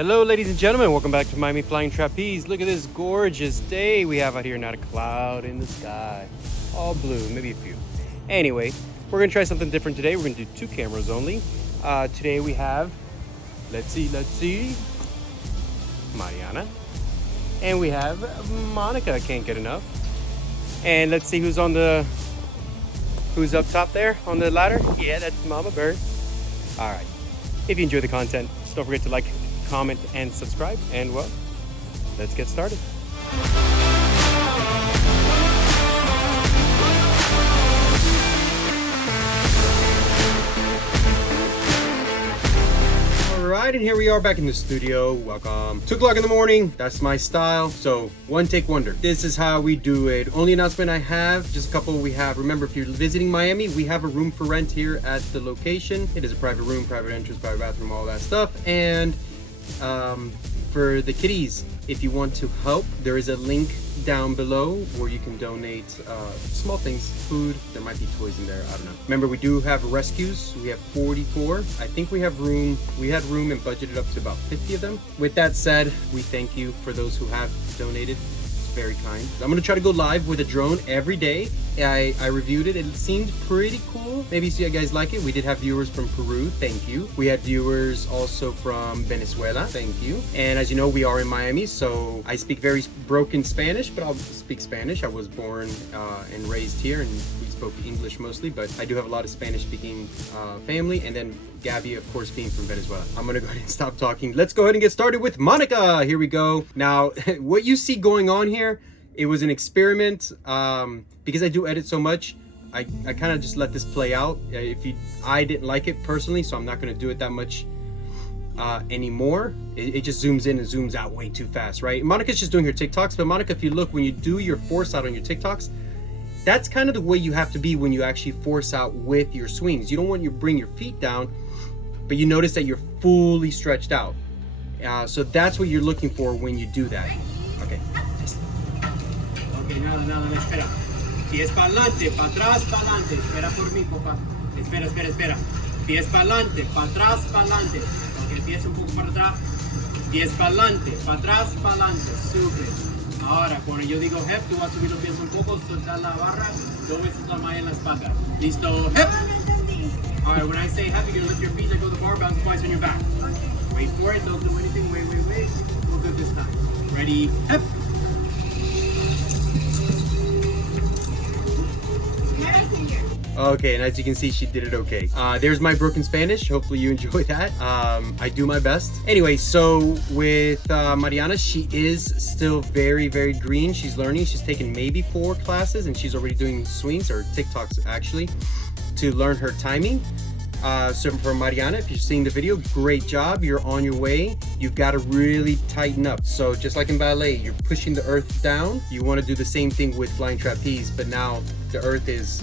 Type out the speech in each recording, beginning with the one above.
Hello ladies and gentlemen, welcome back to Miami Flying Trapeze. Look at this gorgeous day we have out here, not a cloud in the sky. All blue, maybe a few. Anyway, we're gonna try something different today. We're gonna do 2 cameras only. Today we have, let's see, Mariana. And we have Monica, can't get enough. And let's see who's up top there on the ladder. Yeah, that's Mama Bird. All right, if you enjoy the content, just don't forget to like, comment, and subscribe. And well, let's get started. Alright, and here we are back in the studio. Welcome. 2 o'clock in the morning. That's my style. So, one take wonder. This is how we do it. Only announcement I have, just a couple we have. Remember, if you're visiting Miami, we have a room for rent here at the location. It is a private room, private entrance, private bathroom, all that stuff. And for the kiddies, if you want to help, there is a link down below where you can donate small things, food. There might be toys in there, I don't know. Remember, we do have rescues. We have 44. I think we had room and budgeted up to about 50 of them. With that said, we thank you for those who have donated. It's very kind. I'm gonna try to go live with a drone every day. I reviewed it. It seemed pretty cool. Maybe see you guys like it. We did have viewers from Peru. Thank you. We had viewers also from Venezuela. Thank you. And as you know, we are in Miami, so I speak very broken Spanish, but I'll speak Spanish. I was born and raised here, and we spoke English mostly, but I do have a lot of Spanish-speaking family. And then Gabby, of course, being from Venezuela. I'm gonna go ahead and stop talking. Let's go ahead and get started with Monica. Here we go. Now, what you see going on here, it was an experiment. Because I do edit so much, I kind of just let this play out. I didn't like it personally, so I'm not going to do it that much anymore. It just zooms in and zooms out way too fast, right? Monica's just doing her TikToks, but Monica, if you look, when you do your force out on your TikToks, that's kind of the way you have to be when you actually force out with your swings. You don't want you to bring your feet down, but you notice that you're fully stretched out. So that's what you're looking for when you do that. Okay. Okay, nada, espera. Pies para adelante, para atrás, para adelante. Espera por mí, papá. Espera. Pies para adelante, para atrás, para adelante. Ok, pies un poco para atrás. Pies para adelante, para atrás, para adelante. Súper. Ahora, cuando yo digo hep, tú vas a subir los pies un poco, soltar la barra, 2 veces la malla en la espalda. Listo, hep. Alright, when I say hep, you're gonna lift your feet, let go of the bar, bounce twice on your back. Wait for it, don't do anything, wait. We'll good this time. Ready, hep. Okay, and as you can see, she did it okay. There's my broken Spanish. Hopefully you enjoy that. I do my best. Anyway, so with Mariana, she is still very, very green. She's learning. She's taken maybe 4 classes, and she's already doing swings, or TikToks actually, to learn her timing. So for Mariana, if you're seeing the video, great job. You're on your way. You've got to really tighten up. So just like in ballet, you're pushing the earth down. You want to do the same thing with flying trapeze, but now the earth is,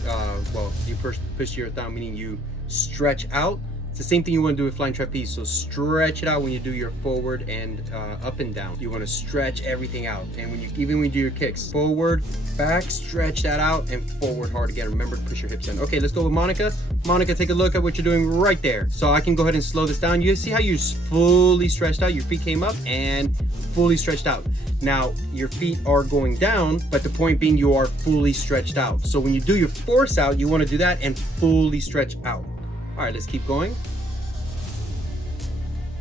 you push the earth down, meaning you stretch out. It's the same thing you want to do with flying trapeze. So stretch it out when you do your forward and up and down. You want to stretch everything out. And even when you do your kicks, forward, back, stretch that out, and forward hard again. Remember to push your hips in. Okay, let's go with Monica. Monica, take a look at what you're doing right there. So I can go ahead and slow this down. You see how you're fully stretched out? Your feet came up and fully stretched out. Now, your feet are going down, but the point being you are fully stretched out. So when you do your force out, you want to do that and fully stretch out. All right, let's keep going.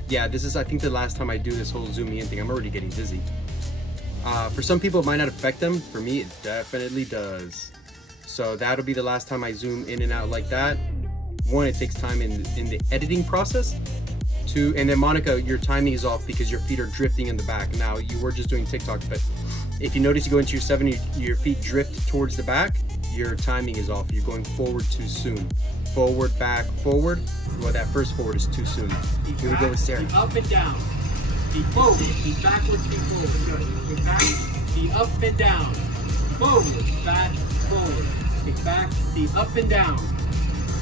Yeah, this is, I think, the last time I do this whole zooming in thing. I'm already getting dizzy. For some people, it might not affect them. For me, it definitely does. So that'll be the last time I zoom in and out like that. 1, it takes time in the editing process. 2, and then Monica, your timing is off because your feet are drifting in the back. Now, you were just doing TikTok, but if you notice you go into your 7, your feet drift towards the back, your timing is off. You're going forward too soon. Forward, back, forward. Well, that first forward is too soon. Here we go with Sarah. Up and down. Feet forward. Feet backwards, feet forward. Good. Feet back. Feet up and down. Forward, back, forward. Feet back. Feet up and down.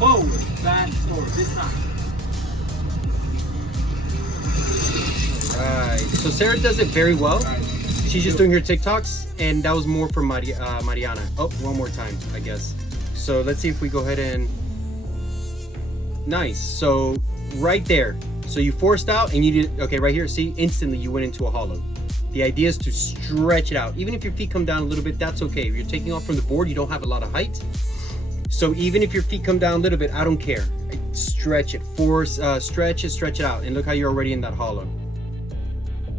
Forward, back, forward. This time. Alright. So Sarah does it very well. She's just doing her TikToks, and that was more for Mariana. Oh, one more time, I guess. So let's see if we go ahead and... Nice. So right there, So you forced out and you did, okay, right here, see, instantly you went into a hollow. The idea is to stretch it out. Even if your feet come down a little bit, that's okay. If you're taking off from the board, you don't have a lot of height. So even if your feet come down a little bit, I don't care. Stretch it, stretch it out. And look how you're already in that hollow.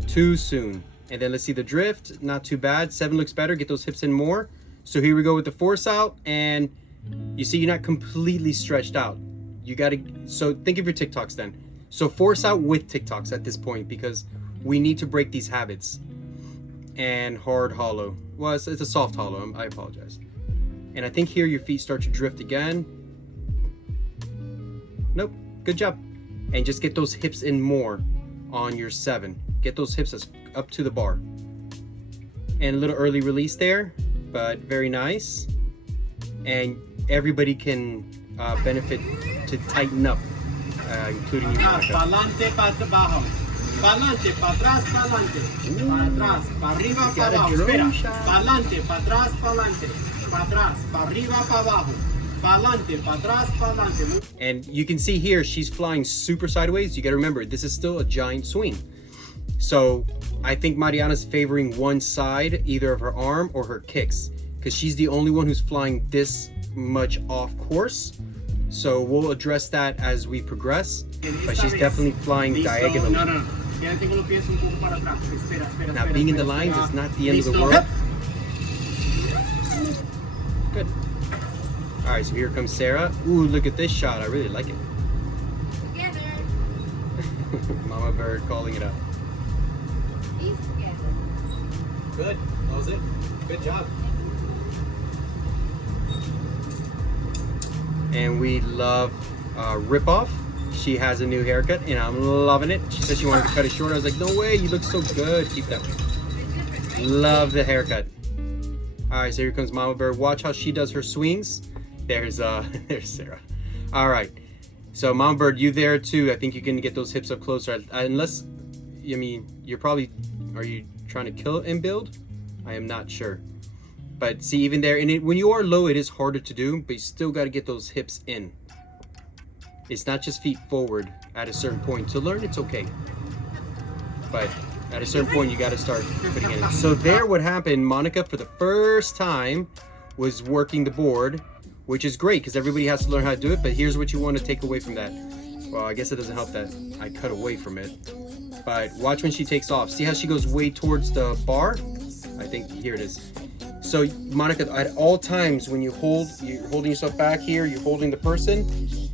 Too soon. And then let's see the drift, not too bad. 7 looks better, get those hips in more. So here we go with the force out, and you see you're not completely stretched out. You gotta, so think of your TikToks then. So force out with TikToks at this point, because we need to break these habits. And hard hollow. Well, it's a soft hollow, I apologize. And I think here your feet start to drift again. Nope, good job. And just get those hips in more on your 7. Get those hips up to the bar. And a little early release there, but very nice. And everybody can benefit to tighten up, including you, Monica. Pa'lante, pa abajo. Pa'lante, pa atrás, pa'lante. Pa atrás, pa arriba, pa abajo. Espera. Pa'lante, pa atrás, pa'lante. Pa atrás, pa arriba, pa abajo. Pa'lante, pa atrás, pa'lante. And you can see here, she's flying super sideways. You gotta remember, this is still a giant swing. So I think Mariana's favoring one side, either of her arm or her kicks, because she's the only one who's flying this much off course. So we'll address that as we progress, but she's definitely flying diagonally. Now being in the lines is not the end of the world. Good. All right, so here comes Sarah. Ooh, look at this shot. I really like it. Together. Mama Bird calling it out. These together. Good. That was it. Good job. And we love Rip Off. She has a new haircut and I'm loving it. She said she wanted to cut it short. I was like, no way, you look so good. Keep that. Love the haircut. All right, so here comes Mama Bird. Watch how she does her swings. There's Sarah. All right, so Mama Bird, you there too. I think you can get those hips up closer. Unless, I mean, you're probably, are you trying to kill and build? I am not sure. But see, even there, and when you are low, it is harder to do, but you still got to get those hips in. It's not just feet forward at a certain point. To learn, it's okay. But at a certain point, you got to start putting it in. So there, what happened, Monica, for the first time, was working the board, which is great, because everybody has to learn how to do it, but here's what you want to take away from that. Well, I guess it doesn't help that I cut away from it. But watch when she takes off. See how she goes way towards the bar? I think, here it is. So Monica, at all times when you're holding yourself back here, you're holding the person,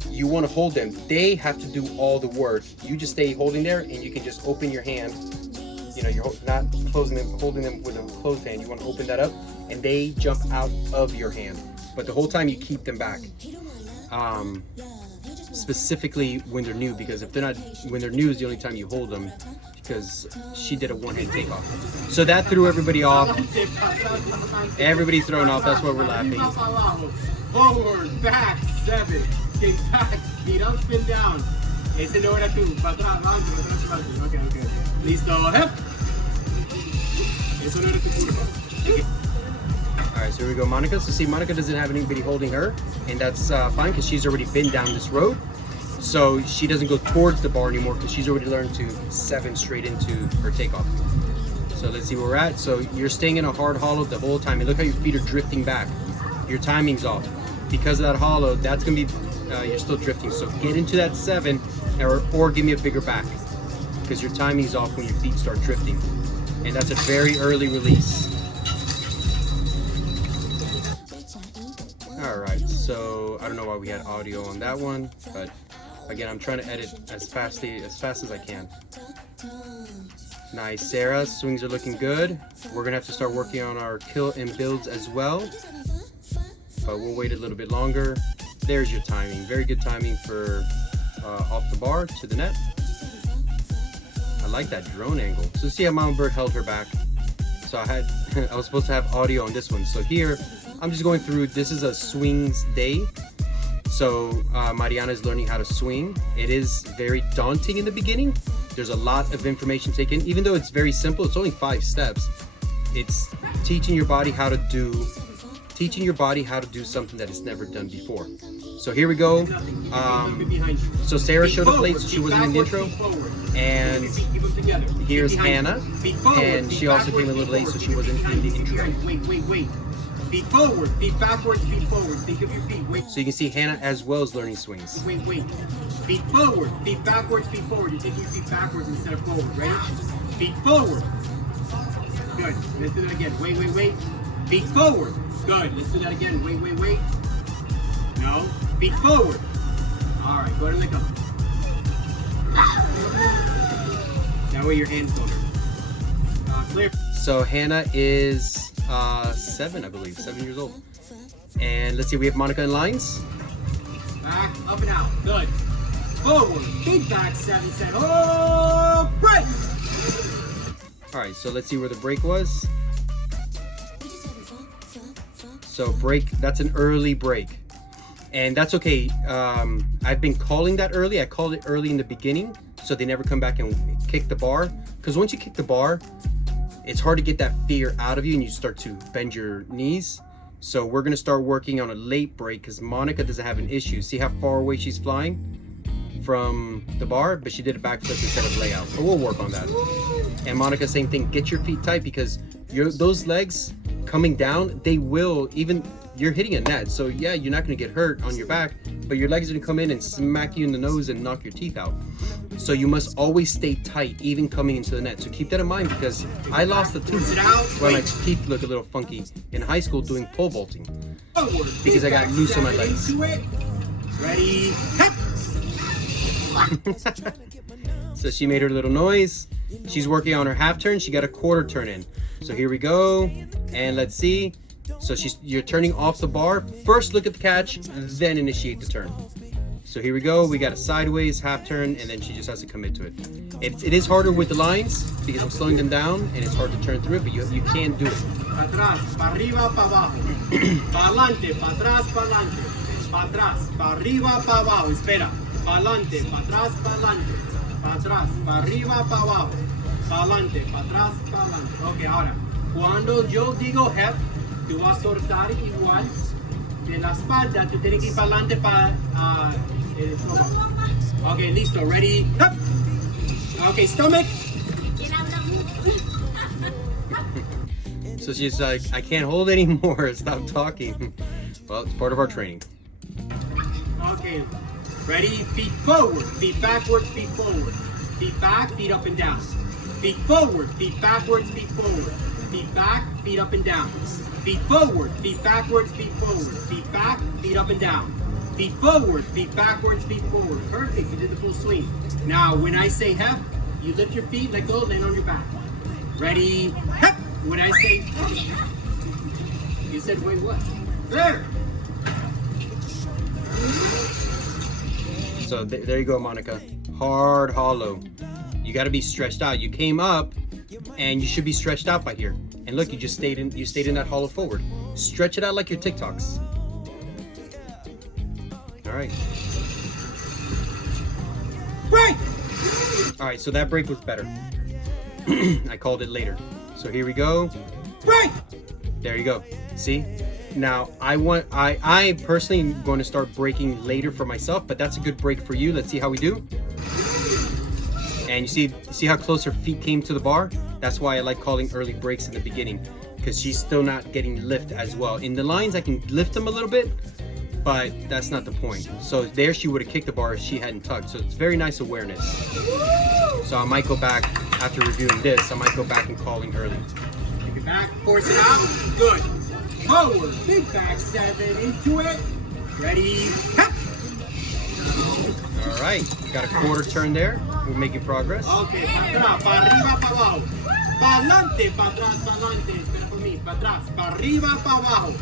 you want to hold them. They have to do all the work. You just stay holding there, and you can just open your hand. You know, you're not closing them, holding them with a closed hand. You want to open that up, and they jump out of your hand. But the whole time you keep them back. Specifically when they're new, because if they're not, when they're new is the only time you hold them, because she did a one-hand takeoff. So that threw everybody off. Everybody's thrown off. That's why we're laughing. Forward, back, 7. Kick back, feet up and down. Ese no era tú. Para atrás, adelante. Okay. Listo. Hep. Eso no era tu curva. All right, so here we go, Monica. So see, Monica doesn't have anybody holding her, and that's fine, because she's already been down this road. So she doesn't go towards the bar anymore, because she's already learned to 7 straight into her takeoff. So let's see where we're at. So you're staying in a hard hollow the whole time, and look how your feet are drifting back. Your timing's off. Because of that hollow, that's gonna be, you're still drifting. So get into that 7, or give me a bigger back, because your timing's off when your feet start drifting. And that's a very early release. All right, so I don't know why we had audio on that one, but again, I'm trying to edit as fast as I can. Nice, Sarah. Swings are looking good. We're gonna have to start working on our kill and builds as well, but we'll wait a little bit longer. There's your timing. Very good timing for off the bar to the net. I like that drone angle. So see how Mama Bird held her back. So I was supposed to have audio on this one. So here, I'm just going through, this is a swings day. So Mariana is learning how to swing. It is very daunting in the beginning. There's a lot of information taken, even though it's very simple, it's only 5 steps. It's teaching your body how to do something that it's never done before. So here we go. Nothing. Look behind you. So Sarah Feet showed a forward, plate, so she feet wasn't in the backwards, intro. feet forward. And Keep them together. Feet here's behind you. Hannah, Feet forward, and feet she also backwards, came a little feet late, so forward. she wasn't in the intro. Wait. Feet forward, feet backwards, feet forward. Think of your feet. Wait. So you can see Hannah as well as learning swings. Wait. Feet forward, feet backwards, feet forward. You're taking your feet backwards instead of forward. Ready? Feet forward. Good. Let's do that again. Wait. Feet forward. Good. Let's do that again. Wait. No. Feet forward. All right. Go ahead and let go. That way your hands don't hurt. Clear. So Hannah is 7, I believe, 7 years old. And let's see, we have Monica in lines. Back, up and out. Good. Forward. Feet back. 7. Oh, break. All right, so let's see where the break was. So break, that's an early break. And that's okay. I've been calling that early. I called it early in the beginning, so they never come back and kick the bar. Because once you kick the bar, it's hard to get that fear out of you and you start to bend your knees. So we're gonna start working on a late break because Monica doesn't have an issue. See how far away she's flying from the bar, but she did a backflip instead of layout. So we'll work on that. And Monica, same thing, get your feet tight because those legs coming down, they will, even you're hitting a net. So yeah, you're not gonna get hurt on your back, but your legs are gonna come in and smack you in the nose and knock your teeth out. So you must always stay tight, even coming into the net. So keep that in mind because I lost a tooth where my teeth look a little funky in high school doing pole vaulting because I got loose on my legs. Ready? So she made her little noise. She's working on her half turn. She got a quarter turn in. So here we go. And let's see. So you're turning off the bar. First look at the catch, then initiate the turn. So here we go. We got a sideways half turn, and then she just has to commit to it. It is harder with the lines because I'm slowing them down, and it's hard to turn through it, but you can do it. Pa atrás, pa arriba, pa abajo. Pa adelante, pa atrás, pa adelante. Pa atrás, pa arriba, pa abajo. Espera. Pa adelante, pa atrás, pa adelante. Pa atrás, pa arriba, pa abajo. Pa adelante, pa atrás, pa adelante. Ok, ahora. Cuando yo digo hep, tú vas a soltar igual de la espalda. Tú tienes que ir para adelante para el estómago. Ok, listo. Ready? Hep. Ok, stomach. So she's like, I can't hold anymore. Stop talking. Well, it's part of our training. Okay. Ready? Feet forward, feet backwards, feet forward. Feet back, feet up and down. Feet forward, feet backwards, feet forward. Feet back, feet up and down. Feet forward, feet backwards, feet forward. Feet back, feet up and down. Feet forward, feet backwards, feet forward. Perfect. You did the full swing. Now, when I say hep, you lift your feet, let go, land on your back. Ready? Hep. When I say, you said, wait, what? There. So there you go, Monica. Hard hollow. You got to be stretched out. You came up, and you should be stretched out by here. And look, you stayed in that hollow forward. Stretch it out like your TikToks. All right. Break. All right. So that break was better. I called it later. So here we go. Break. There you go. See? Now I personally am going to start breaking later for myself, but that's a good break for you. Let's see how we do. And you see how close her feet came to the bar? That's why I like calling early breaks in the beginning, because she's still not getting lift as well. In the lines, I can lift them a little bit, but that's not the point. So there she would have kicked the bar if she hadn't tugged. So it's very nice awareness. So I might go back, after reviewing this, I might go back and calling early. Take it back, force it out. Good. Forward, big back 7 into it. Ready? Hep. All right, got a quarter turn there. We're making progress. Okay, pa atrás, pa arriba, pa abajo. Pa adelante, pa atrás, pa adelante. Espera por mí. Pa atrás, pa arriba, pa abajo.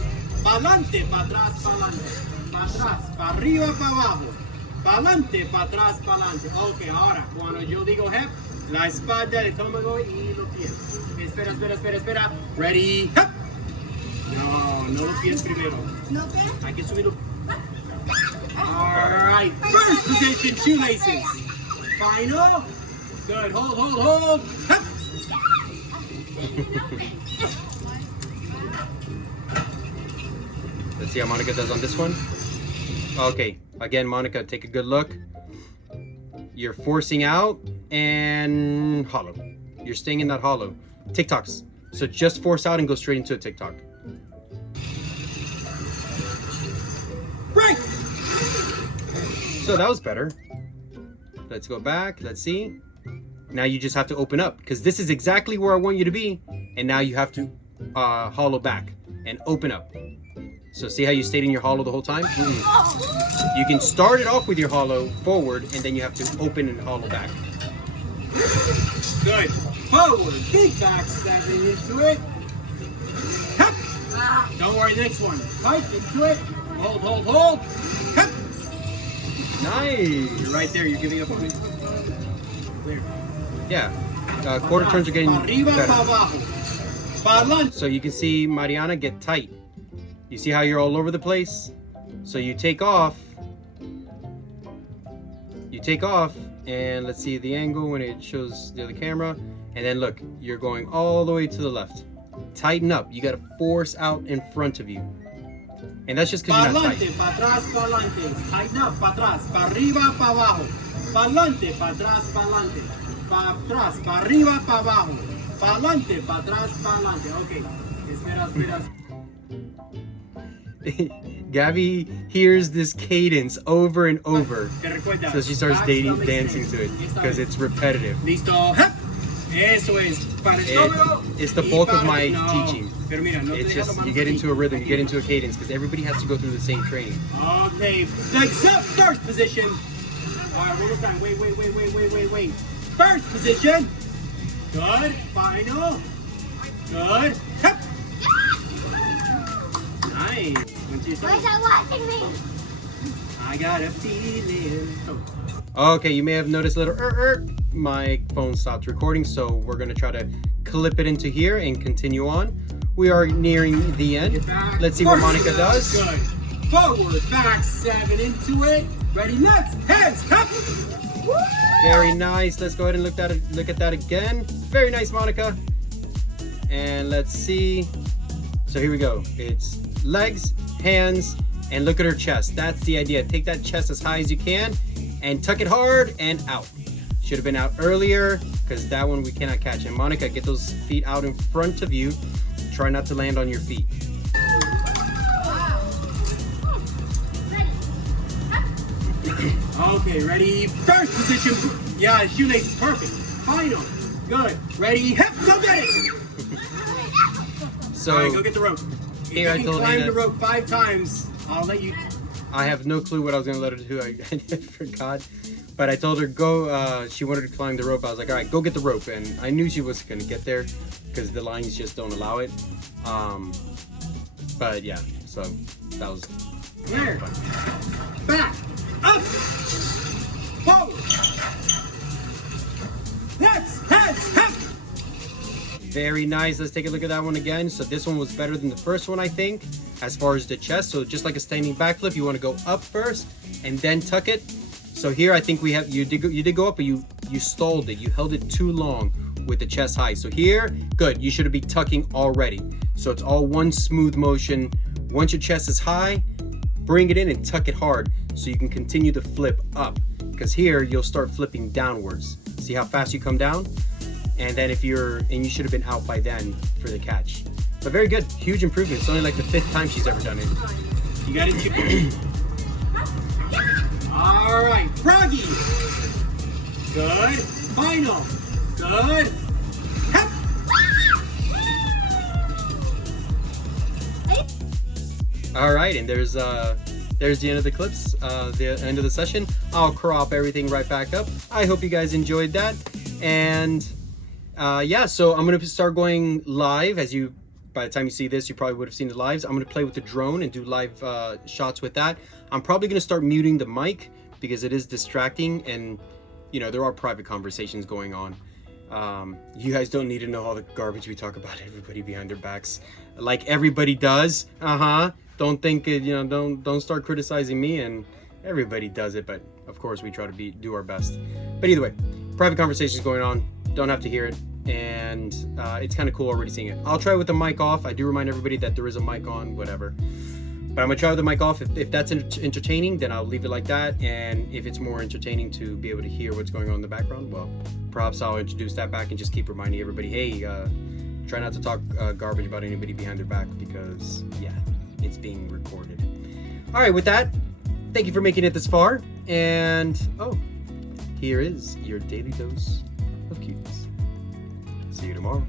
Pa adelante, pa atrás, pa adelante. Pa atrás, pa arriba, pa abajo. Pa adelante, pa atrás, pa adelante. Ok, ahora, cuando yo digo hep, la espalda, el estómago y los pies. Espera. Ready? Hep. No los pies primero. Hay que subirlo. Alright, first position, shoelaces. Final. Good, hold. Hup. Let's see how Monica does on this one. Okay, again, Monica, take a good look. You're forcing out and hollow. You're staying in that hollow. TikToks. So just force out and go straight into a TikTok. Right. So that was better. Let's go back. Let's see. Now you just have to open up because this is exactly where I want you to be. And now you have to hollow back and open up. So see how you stayed in your hollow the whole time? You can start it off with your hollow forward and then you have to open and hollow back. Good. Forward. Big back 7 into it. Hup. Don't worry, next one. Tight into it. Hold, hold, hold. Hup. Nice. You're right there. You're giving up on it. Clear. Yeah. Quarter turns are getting Arriba, better. pa abajo. Pa'lante. So you can see Mariana get tight. You see how you're all over the place? So you take off. You take off, and let's see the angle when it shows the other camera. And then look, you're going all the way to the left. Tighten up. You got to force out in front of you. And that's just because you're not Pa'lante, tight. pa atrás, pa'lante. Tighten up, pa atrás, pa arriba, pa abajo. Pa'lante, pa atrás, pa'lante. Pa atrás, pa arriba, pa abajo. Pa'lante, pa atrás, pa'lante. Okay. Espera, espera. Gabby hears this cadence over and over. Te recuerda. So she starts Back stomach dancing to straight. it Esta because vez. it's repetitive. Listo. Hup. Eso es. Para el estómago. It's the y bulk of para- my no. teaching. Pero mira, no te It's dejas just la you mano get así. into a rhythm, you get into a cadence because everybody has to go through the same training. Okay, legs up, first position. All right, one more time. Wait. First position. Good. Final. Good. Hup. Nice. Once you Why start, is that watching me? I got a feeling. Okay, you may have noticed a little my phone stopped recording, so we're gonna try to clip it into here and continue on. We are nearing the end. Get back. Let's see what Forward. Monica does. Good. Forward, back 7 into it. Ready, next. Hands, up. Very nice. Let's go ahead and look at that again. Very nice, Monica. And let's see. So here we go. It's legs, hands, and look at her chest. That's the idea. Take that chest as high as you can and tuck it hard and out. Should have been out earlier because that one we cannot catch. And Monica, get those feet out in front of you. Try not to land on your feet. Okay, ready? First position. Yeah, shoelace is perfect. Final. Good. Ready? Hip. Go get it. So All right, go get the rope. If here I you can told climb Nina- the rope 5 times, I'll let you. I have no clue what I was gonna let her do. I forgot. But I told her go. She wanted to climb the rope. I was like, all right, go get the rope. And I knew she was gonna get there because the lines just don't allow it. But yeah, so that was Clear. fun. Back. Up. Forward. Legs. Hands. Hip. Very nice. Let's take a look at that one again. So this one was better than the first one, I think, as far as the chest. So just like a standing backflip, you want to go up first and then tuck it. So here I think we have you did go up, but you stalled it. You held it too long with the chest high. So here, good. You should be tucking already. So it's all one smooth motion. Once your chest is high, bring it in and tuck it hard so you can continue to flip up. Because here you'll start flipping downwards. See how fast you come down? And then you should have been out by then for the catch. But very good, huge improvement. It's only like the 5th time she's ever done it. You got it, chicken. All right, froggy. Good. Final. Good. Hip. All right, and there's the end of the clips, the end of the session. I'll crop everything right back up. I hope you guys enjoyed that. And yeah, so I'm gonna start going live. By the time you see this, you probably would have seen the lives. I'm gonna play with the drone and do live shots with that. I'm probably gonna start muting the mic because it is distracting, and you know there are private conversations going on. You guys don't need to know all the garbage we talk about everybody behind their backs, like everybody does. Don't think it, don't start criticizing me, and everybody does it, but of course we try to do our best. But either way, private conversations going on, don't have to hear it, and it's kind of cool already seeing it. I'll try with the mic off. I do remind everybody that there is a mic on, whatever. But I'm gonna try with the mic off. If that's entertaining, then I'll leave it like that. And if it's more entertaining to be able to hear what's going on in the background, well, perhaps I'll introduce that back and just keep reminding everybody, hey, try not to talk garbage about anybody behind their back because, yeah, it's being recorded. All right, with that, thank you for making it this far. And, oh, here is your daily dose of cuteness. See you tomorrow.